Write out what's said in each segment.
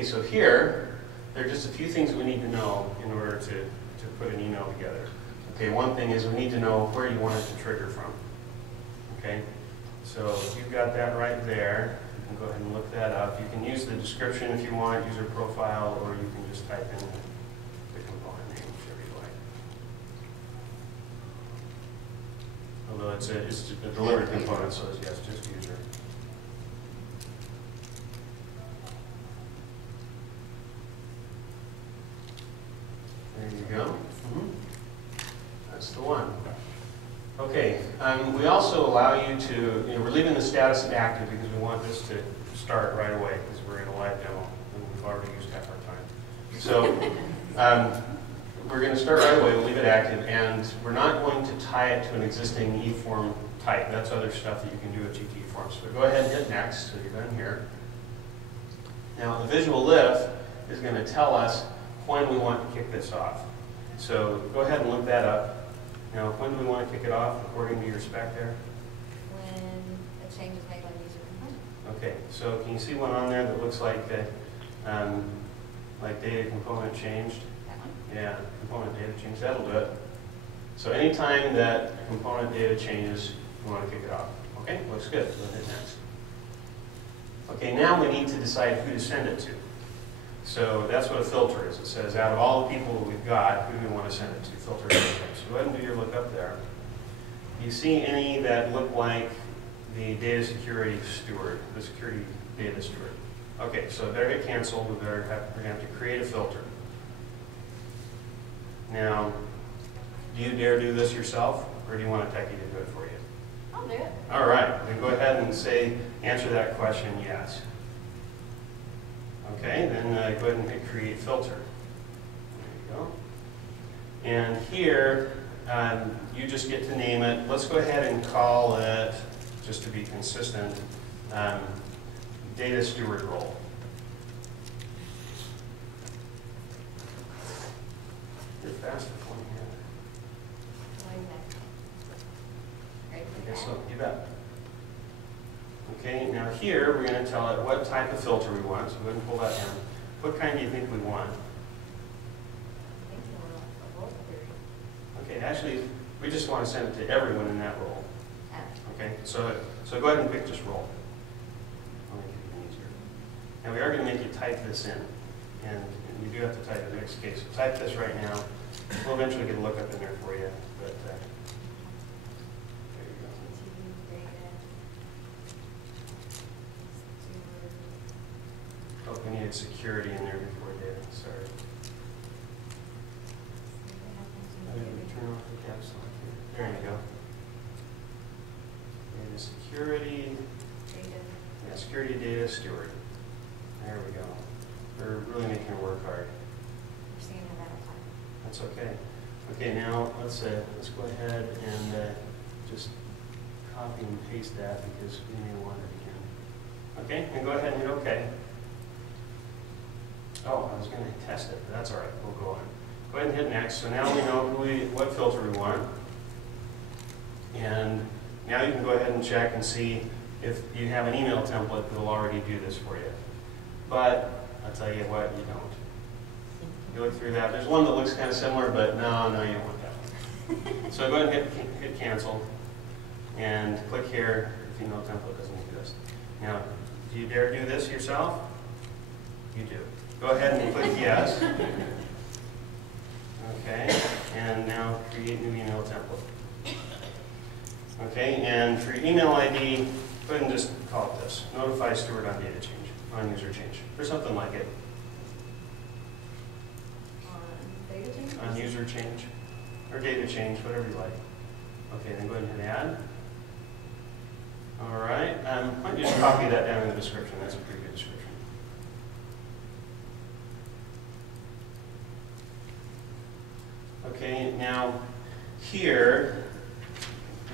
Okay, so here, there are just a few things we need to know in order to put an email together. Okay, one thing is we need to know where you want it to trigger from. Okay, so you've got that right there. You can go ahead and look that up. You can use the description if you want, user profile, or you can just type in the component name, whichever you like. Although it's a delivered component, so it's, yes, just user. There you go. That's the one. Okay, we also allow you to, we're leaving the status active because we want this to start right away because we're in a live demo and we've already used half our time. So we're going to start right away, we'll leave it active, and we're not going to tie it to an existing eForm type. That's other stuff that you can do with GT eForms. So go ahead and hit next, so you're done here. Now the visual lift is going to tell us when we want to kick this off. So go ahead and look that up. Now, when do we want to kick it off according to your spec there? When a change is made on user component. Okay, so can you see one on there that looks like data component changed? That one? Yeah, component data change, that'll do it. So anytime that a component data changes, we want to kick it off. Okay, looks good. Go ahead next. Okay, now we need to decide who to send it to. So that's what a filter is. It says out of all the people that we've got, who do we want to send it to? Filter everything. So go ahead and do your lookup there. Do you see any that look like the data security steward, the security data steward? Okay, so it better get canceled. We're going to have to create a filter. Now, do you dare do this yourself, or do you want a techie to do it for you? I'll do it. All right, then go ahead and answer that question, yes. Okay, then go ahead and hit create filter. There you go. And here, you just get to name it. Let's go ahead and call it, just to be consistent, data steward role. You're fast with one hand. Okay, so you bet. Okay, now here we're going to tell it what type of filter we want. So go ahead and pull that down. What kind do you think we want? Okay, actually, we just want to send it to everyone in that role. Okay, so go ahead and pick just role. I'll make it easier. Now we are going to make you type this in, and you do have to type it in this case. So type this right now. We'll eventually get a lookup in there for you, but. We needed security in there before data. Sorry. Turn off the caps lock here. There you go. Data security. Yeah, security data steward. There we go. We're really making it work hard. That's okay. Okay, now let's go ahead and just copy and paste that because we may want it again. Okay, and go ahead and hit OK. Oh, I was going to test it, but that's all right. We'll go on. Go ahead and hit next. So now we know what filter we want. And now you can go ahead and check and see if you have an email template that will already do this for you. But I'll tell you what, you don't. You look through that. There's one that looks kind of similar, but no, you don't want that one. So go ahead and hit cancel. And click here if email template doesn't do this. Now, do you dare do this yourself? You do. Go ahead and click yes. Okay, and now create new email template. Okay, and for your email ID, go ahead and just call it this. Notify steward on data change, on user change, or something like it. On data change? On user change, or data change, whatever you like. Okay, then go ahead and hit add. All right, why don't you just copy that down in the description? That's a pretty good description. Okay, now here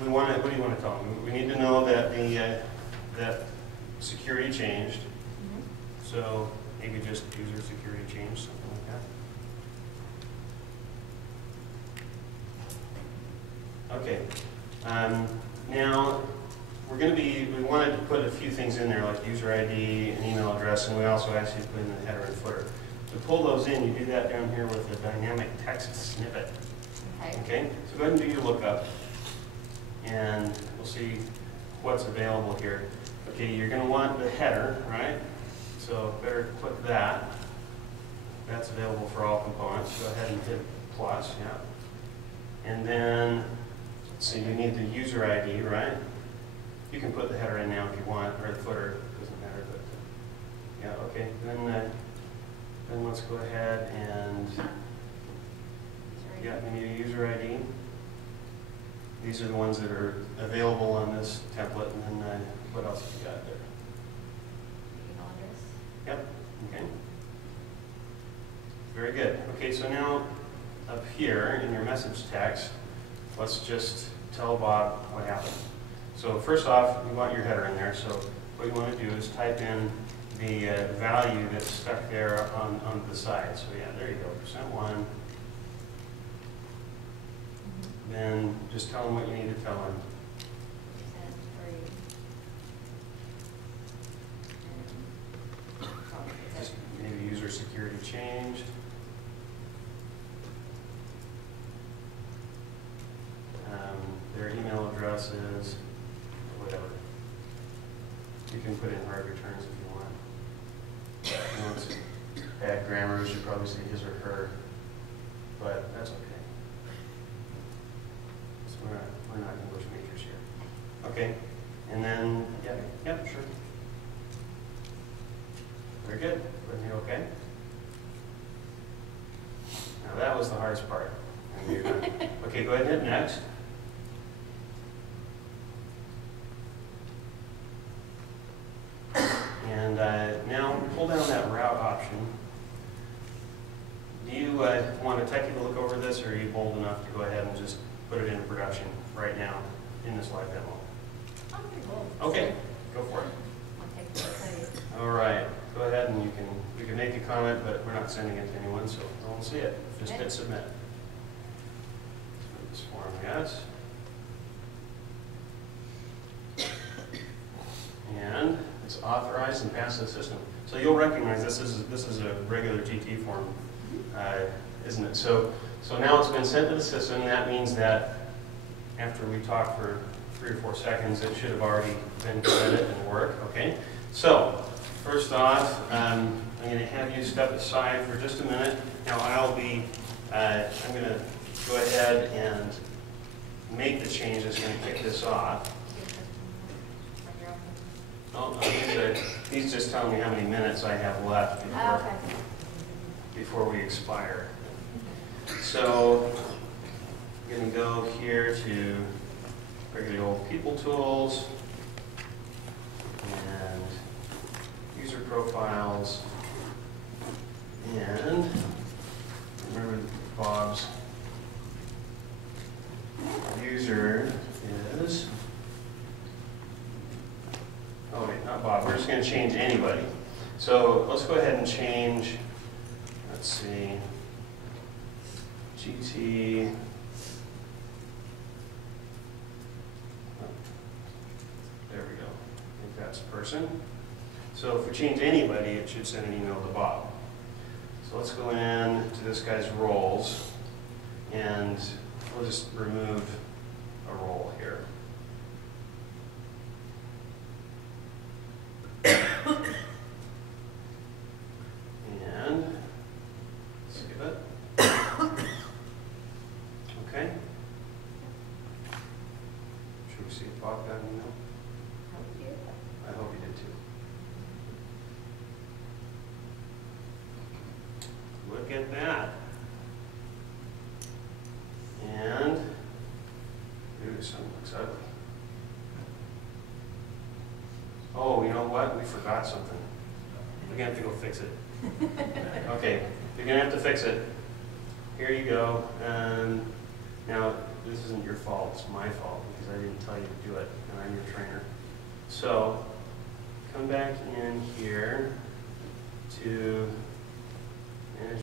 we want to. What do you want to tell them? We need to know that that security changed. So maybe just user security changed, something like that. Okay. Now we wanted to put a few things in there like user ID, an email address, and we also asked you to put in the header and footer. To pull those in, you do that down here with a dynamic text snippet. Okay, so go ahead and do your lookup, and we'll see what's available here. Okay, you're going to want the header, right? So better click that. That's available for all components. Go ahead and hit plus, yeah. And then, let's see, you need the user ID, right? You can put the header in now if you want, or the footer, doesn't matter, but yeah, okay. Then let's go ahead and, yeah, we need a user ID. These are the ones that are available on this template, and then what else have you got there? Email address. Yep, okay. Very good. Okay, so now up here in your message text, let's just tell Bob what happened. So first off, you want your header in there, so what you want to do is type in the value that's stuck there on the side. So yeah, there you go, %1. Then just tell him what you need to tell him. Just maybe user security changed. Their email addresses, whatever. You can put in hard returns if you want. You know, it's bad grammar, you should probably say his or her, but that's okay. So we're not English majors here. Okay, and then, yeah, sure. Very good. Everything okay? Now that was the hardest part. Okay, go ahead and hit next. And now pull down that route option. Do you want to technically look over this, or are you bold enough to go ahead and just put it into production right now in this live demo? I'm pretty bold. Okay, go for it. I'll take the All right, go ahead and we can make a comment, but we're not sending it to anyone, so no one will see it. Just hit submit. This form, yes. And it's authorized and passed the system. So you'll recognize this is a regular GT form, isn't it? So now it's been sent to the system. That means that after we talk for 3 or 4 seconds, it should have already been created and work. Okay. So first off, I'm going to have you step aside for just a minute. Now I'm going to go ahead and make the change that's going to kick this off. Oh, he's just telling me how many minutes I have left before we expire. So I'm going to go here to regular old people tools and user profiles, and remember Bob's user is. Oh wait, not Bob. We're just going to change anybody. So let's go ahead and change, let's see, GT. There we go. I think that's person. So if we change anybody, it should send an email to Bob. So let's go in to this guy's roles, and we'll just remove a role here. And save it. Okay. Should we see if Bob got an email? I hope he did too. Look at that. And ooh, something looks ugly. Oh, you know what? We forgot something. We're going to have to go fix it. Okay, you're going to have to fix it. Here you go. Now, this isn't your fault. It's my fault because I didn't tell you to do it, and I'm your trainer. So, come back in here to